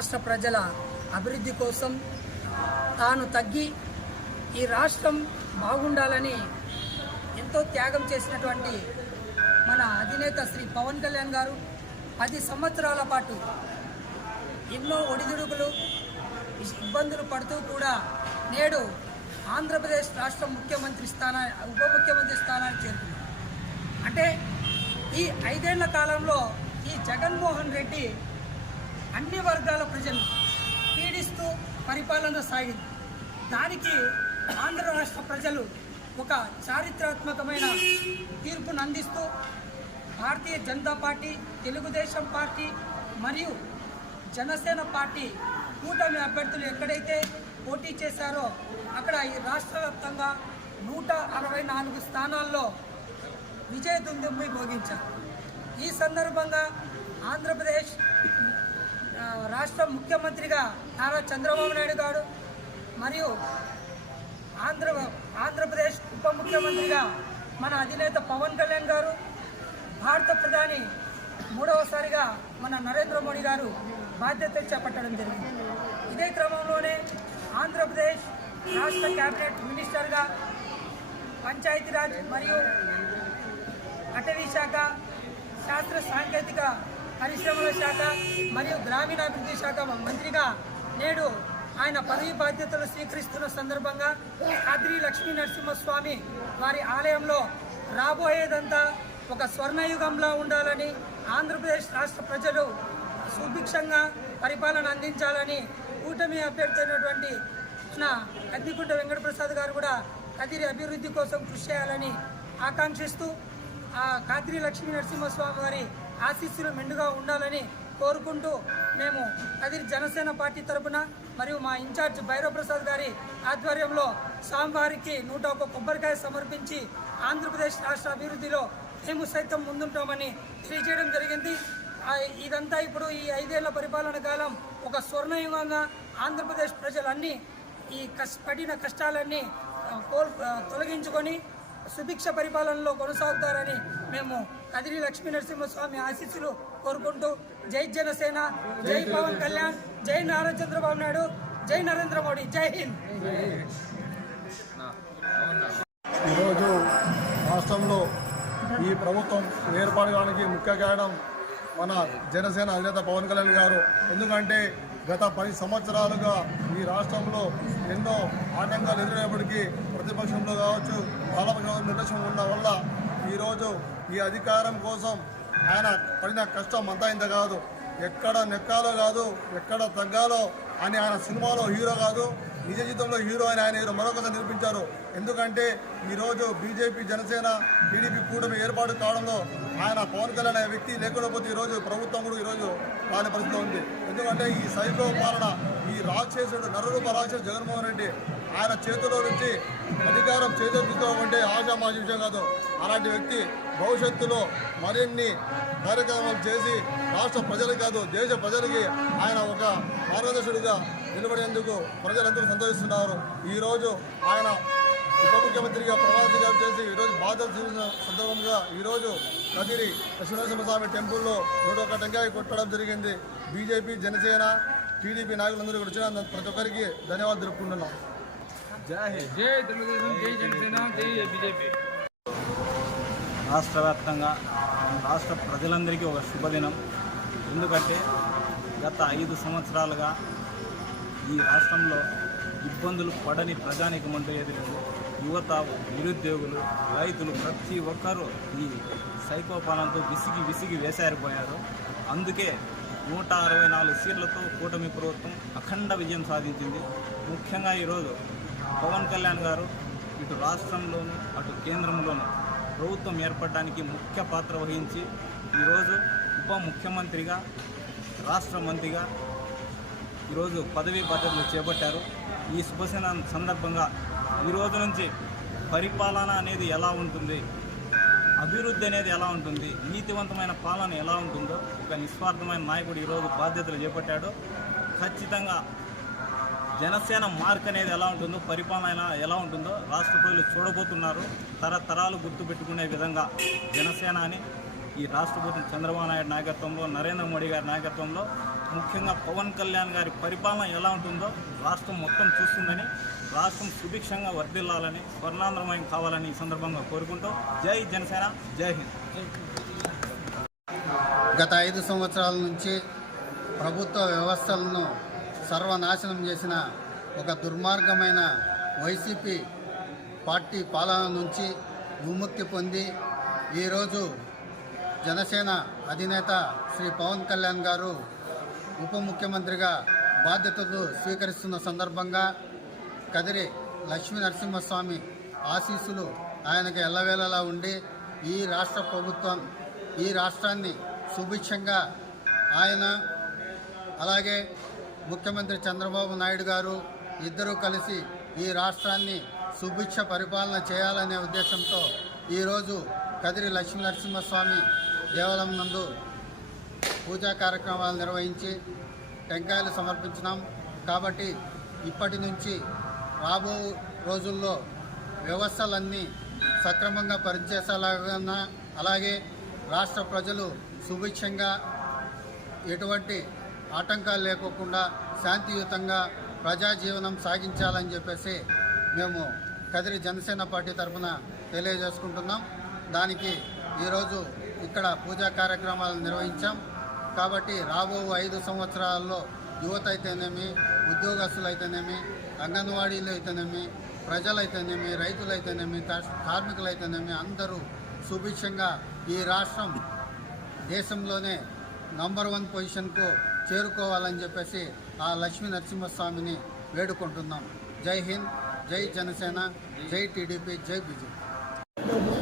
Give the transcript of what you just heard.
రాష్ట్ర ప్రజల అభివృద్ధి కోసం తాను తగ్గి ఈ రాష్ట్రం బాగుండాలని ఎంతో త్యాగం చేసినటువంటి మన అధినేత శ్రీ పవన్ కళ్యాణ్ గారు పది సంవత్సరాల పాటు ఎన్నో ఒడిదుడుకులు ఇబ్బందులు పడుతూ కూడా నేడు ఆంధ్రప్రదేశ్ రాష్ట్ర ముఖ్యమంత్రి స్థానా ఉప ముఖ్యమంత్రి స్థానానికి చేరుకున్నారు. అంటే ఈ ఐదేళ్ళ కాలంలో ఈ జగన్మోహన్ రెడ్డి అన్ని వర్గాల ప్రజలు పీడిస్తూ పరిపాలన సాగింది. దానికి ఆంధ్ర రాష్ట్ర ప్రజలు ఒక చారిత్రాత్మకమైన తీర్పును అందిస్తూ భారతీయ జనతా పార్టీ తెలుగుదేశం పార్టీ మరియు జనసేన పార్టీ కూటమి అభ్యర్థులు ఎక్కడైతే పోటీ చేశారో అక్కడ ఈ రాష్ట్ర వ్యాప్తంగా నూట అరవై నాలుగు స్థానాల్లో విజయ దుందుమ్మి భోగించారు. ఈ సందర్భంగా ఆంధ్రప్రదేశ్ రాష్ట్ర ముఖ్యమంత్రిగా నారా చంద్రబాబు నాయుడు గారు మరియు ఆంధ్ర ఆంధ్రప్రదేశ్ ఉప ముఖ్యమంత్రిగా మన అధినేత పవన్ కళ్యాణ్ గారు భారత ప్రధాని మూడవసారిగా మన నరేంద్ర మోడీ గారు బాధ్యతలు చేపట్టడం జరిగింది. ఇదే క్రమంలోనే ఆంధ్రప్రదేశ్ రాష్ట్ర క్యాబినెట్ మినిస్టర్గా పంచాయతీరాజ్ మరియు అటవీ శాఖ శాస్త్ర సాంకేతిక పరిశ్రమల శాఖ మరియు గ్రామీణాభివృద్ధి శాఖ మంత్రిగా నేడు ఆయన పదవి బాధ్యతలు స్వీకరిస్తున్న సందర్భంగా కాద్రి లక్ష్మీ నరసింహస్వామి వారి ఆలయంలో రాబోయేదంతా ఒక స్వర్ణయుగంలో ఉండాలని ఆంధ్రప్రదేశ్ రాష్ట్ర ప్రజలు సుభిక్షంగా పరిపాలన అందించాలని కూటమి అభ్యర్థి అయినటువంటి నా కద్దికుంట వెంకటప్రసాద్ గారు కూడా కదిరి అభివృద్ధి కోసం కృషి చేయాలని ఆకాంక్షిస్తూ ఆ కాద్రి లక్ష్మీ నరసింహస్వామి వారి ఆశీస్సులు మెండుగా ఉండాలని కోరుకుంటూ మేము కదిరి జనసేన పార్టీ తరపున మరియు మా ఇన్ఛార్జ్ భైరవప్రసాద్ గారి ఆధ్వర్యంలో స్వామివారికి నూట ఒక కొబ్బరికాయ సమర్పించి ఆంధ్రప్రదేశ్ రాష్ట్ర అభివృద్ధిలో మేము సైతం ముందుంటామని తెలియజేయడం జరిగింది. ఇదంతా ఇప్పుడు ఈ ఐదేళ్ళ పరిపాలన కాలం ఒక స్వర్ణయుగంగా ఆంధ్రప్రదేశ్ ప్రజలన్నీ ఈ కష్ట పడిన కష్టాలన్నీ కోల్ తొలగించుకొని సుభిక్ష పరిపాలనలో కొనసాగుతారని మేము కదిరి లక్ష్మీ నరసింహస్వామి ఆశీస్సులు కోరుకుంటూ జై జనసేన జై పవన్ కళ్యాణ్ జై నారా చంద్రబాబు నాయుడు జై నరేంద్ర మోడీ జై హింద్. ఈరోజు రాష్ట్రంలో ఈ ప్రభుత్వం ఏర్పాటు ముఖ్య కారణం మన జనసేన అధినేత పవన్ కళ్యాణ్ గారు. ఎందుకంటే గత పది సంవత్సరాలుగా ఈ రాష్ట్రంలో ఎన్నో ఆటంకాలు ఎదురైనప్పటికీ ప్రతిపక్షంలో కావచ్చు నిర్లక్ష్యం ఉన్న వల్ల ఈరోజు ఈ అధికారం కోసం ఆయన పడిన కష్టం అంతా ఇంత కాదు. ఎక్కడ నెక్కాలో కాదు ఎక్కడ తగ్గాలో అని ఆయన సినిమాలో హీరో కాదు నిజ జీవితంలో హీరో అని ఆయన ఈరోజు మరొకసారి నిరూపించారు. ఎందుకంటే ఈరోజు బీజేపీ జనసేన టీడీపీ కూటమి ఏర్పాటు కావడంలో ఆయన పవన్ కళ్యాణ్ అనే వ్యక్తి లేకపోతే ఈరోజు ప్రభుత్వం కూడా ఈరోజు రాని పరిస్థితి ఉంది. ఎందుకంటే ఈ సైకో పాలన ఈ రాక్షసుడు నరరూప రాక్షసుడు జగన్మోహన్ రెడ్డి ఆయన చేతిలో నుంచి అధికారం చేజెత్తుకోమంటే ఆశామాజీ విషయం కాదు. అలాంటి వ్యక్తి భవిష్యత్తులో మరిన్ని కార్యక్రమాలు చేసి రాష్ట్ర ప్రజలకు కాదు దేశ ప్రజలకి ఆయన ఒక మార్గదర్శుడిగా నిలబడేందుకు ప్రజలందరూ సంతోషిస్తున్నారు. ఈరోజు ఆయన ఉప ముఖ్యమంత్రిగా ప్రమాణ గారు చేసి ఈరోజు బాధ్యత చూసిన సందర్భంగా ఈరోజు కదిరి లక్ష్మీనరసింహస్వామి టెంపుల్లో నూట ఒక టెంకాయ కొట్టడం జరిగింది. బీజేపీ జనసేన టీడీపీ నాయకులందరూ వచ్చిన ప్రతి ఒక్కరికి ధన్యవాదాలు తెలుపుకుంటున్నాం. జై తెలుగుదేశం జై జనసేన జై బీజేపీ రాష్ట్ర వ్యాప్తంగా రాష్ట్ర ప్రజలందరికీ ఒక శుభదినం. ఎందుకంటే గత ఐదు సంవత్సరాలుగా ఈ రాష్ట్రంలో ఇబ్బందులు పడని ప్రజానికమంటూ ఎదురు యువత నిరుద్యోగులు రైతులు ప్రతి ఒక్కరూ ఈ సైకోపాలంతో విసిగి విసిగి వేసారిపోయారు అందుకే నూట అరవై నాలుగు సీట్లతో కూటమి ప్రభుత్వం అఖండ విజయం సాధించింది. ముఖ్యంగా ఈరోజు పవన్ కళ్యాణ్ గారు ఇటు రాష్ట్రంలోను అటు కేంద్రంలోను ప్రభుత్వం ఏర్పడడానికి ముఖ్య పాత్ర వహించి ఈరోజు ఉప ముఖ్యమంత్రిగా రాష్ట్ర మంత్రిగా ఈరోజు పదవీ బాధ్యతలు చేపట్టారు. ఈ శుభసేన సందర్భంగా ఈరోజు నుంచి పరిపాలన అనేది ఎలా ఉంటుంది? అభివృద్ధి అనేది ఎలా ఉంటుంది? నీతివంతమైన పాలన ఎలా ఉంటుందో ఒక నిస్వార్థమైన నాయకుడు ఈరోజు బాధ్యతలు చేపట్టాడు. ఖచ్చితంగా జనసేన మార్క్ అనేది ఎలా ఉంటుందో పరిపాలన ఎలా- ఉంటుందో రాష్ట్ర ప్రజలు చూడబోతున్నారు. తరతరాలు గుర్తుపెట్టుకునే విధంగా జనసేన అని ఈ రాష్ట్రపతి చంద్రబాబు నాయుడు నాయకత్వంలో నరేంద్ర మోడీ గారి నాయకత్వంలో ముఖ్యంగా పవన్ కళ్యాణ్ గారి పరిపాలన ఎలా ఉంటుందో రాష్ట్రం మొత్తం చూస్తుందని రాష్ట్రం సుభిక్షంగా వర్ధిల్లాలని స్వర్ణాంధ్రమయం కావాలని ఈ సందర్భంగా కోరుకుంటూ జై జనసేన జై హింద్. గత ఐదు సంవత్సరాల నుంచి ప్రభుత్వ వ్యవస్థలను సర్వనాశనం చేసిన ఒక దుర్మార్గమైన వైసీపీ పార్టీ పాలన నుంచి విముక్తి పొంది ఈరోజు జనసేన అధినేత శ్రీ పవన్ కళ్యాణ్ గారు ఉప ముఖ్యమంత్రిగా బాధ్యతలు స్వీకరిస్తున్న సందర్భంగా కదిరి లక్ష్మీ నరసింహస్వామి ఆశీస్సులు ఆయనకు ఎల్లవేళలా ఉండి ఈ రాష్ట్ర ప్రభుత్వం ఈ రాష్ట్రాన్ని సుభిక్షంగా ఆయన అలాగే ముఖ్యమంత్రి చంద్రబాబు నాయుడు గారు ఇద్దరూ కలిసి ఈ రాష్ట్రాన్ని సుభిక్ష పరిపాలన చేయాలనే ఉద్దేశంతో ఈరోజు కదిరి లక్ష్మీ నరసింహస్వామి దేవాలయం నందు పూజా కార్యక్రమాలు నిర్వహించి టెంకాయలు సమర్పించినాం. కాబట్టి ఇప్పటి నుంచి రాబో రోజుల్లో వ్యవస్థలన్నీ సక్రమంగా పనిచేసేలాగా అలాగే రాష్ట్ర ప్రజలు సుభిక్షంగా ఎటువంటి ఆటంకాలు లేకోకుండా శాంతియుతంగా ప్రజాజీవనం సాగించాలని చెప్పేసి మేము కదిరి జనసేన పార్టీ తరఫున తెలియజేసుకుంటున్నాం. దానికి ఈరోజు ఇక్కడ పూజా కార్యక్రమాలు నిర్వహించాం. కాబట్టి రాబో ఐదు సంవత్సరాల్లో యువత అయితేనేమి ఉద్యోగస్తులు అయితేనేమి అంగన్వాడీలు అయితేనేమి ప్రజలైతేనేమి రైతులైతేనేమి కార్మికులైతేనేమి అందరూ సుభిక్షంగా ఈ రాష్ట్రం దేశంలోనే నంబర్ వన్ పొజిషన్కు చేరుకోవాలని చెప్పేసి ఆ లక్ష్మీ నరసింహస్వామిని వేడుకుంటున్నాం. జై హింద్ జై జనసేన జై టీడీపీ జై బీజేపీ.